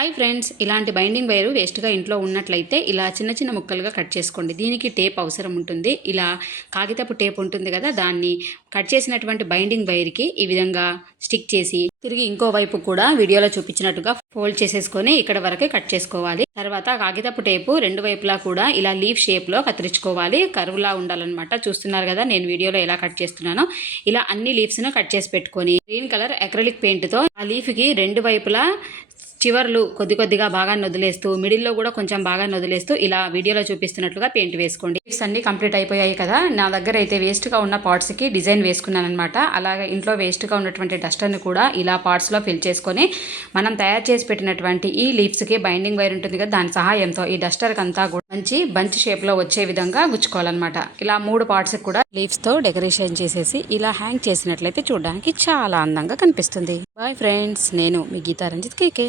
Hi friends, ఇలాంటి binding wire వేస్ట్గా ఇంట్లో ఉన్నట్లయితే ఇలా చిన్న చిన్న ముక్కలుగా కట్ చేసుకోండి. దీనికి టేప్ అవసరం ఉంటుంది. ఇలా కాగితపు టేప్ ఉంటుంది కదా, దాన్ని కట్ చేసినటువంటి బైండింగ్ వైర్కి ఈ విధంగా స్టిక్ చేసి తిరిగి ఇంకో వైపు కూడా వీడియోలో చూపించినట్టుగా ఫోల్డ్ చేసేసుకొని ఇక్కడ వరకే కట్ చేసుకోవాలి. తర్వాత కాగితపు టేపు రెండు వైపులా కూడా ఇలా లీఫ్ షేప్లో కత్తిరించుకోవాలి. కర్వ్లా ఉండాలన్నమాట. చూస్తున్నారు కదా నేను వీడియోలో ఎలా కట్ చేస్తున్నానో. ఇలా అన్ని లీవ్స్ను కట్ చేసి పెట్టుకొని గ్రీన్ కలర్ అక్రిలిక్ పెయింట్తో ఆ లీఫ్కి రెండు వైపులా చివర్లు కొద్దిగా బాగా వదిలేస్తూ మిడిల్లో కూడా కొంచెం బాగా వదిలేస్తూ ఇలా వీడియోలో చూపిస్తున్నట్లుగా పెయింట్ వేసుకోండి. లీవ్స్ అన్ని కంప్లీట్ అయిపోయాయి కదా. నా దగ్గర అయితే వేస్ట్గా ఉన్న పార్ట్స్కి డిజైన్ వేసుకున్నాను అనమాట. అలాగే ఇంట్లో వేస్ట్గా ఉన్నటువంటి డస్టర్ని కూడా ఇలా పార్ట్స్లో ఫిల్ చేసుకొని మనం తయారు చేసి పెట్టినటువంటి ఈ లీవ్స్కి బైండింగ్ వైర్ ఉంటుంది కదా, దాని సహాయంతో ఈ డస్టర్కి అంతా కూడా మంచి బంచ్ షేప్లో వచ్చే విధంగా గుచ్చుకోవాలన్నమాట. ఇలా 3 పార్ట్స్కి కూడా లీవ్స్తో డెకరేషన్ చేసేసి ఇలా హ్యాంగ్ చేసినట్లయితే చూడడానికి చాలా అందంగా కనిపిస్తుంది. బాయ్ ఫ్రెండ్స్, నేను మీ గీతా రంజిత్ కేకే.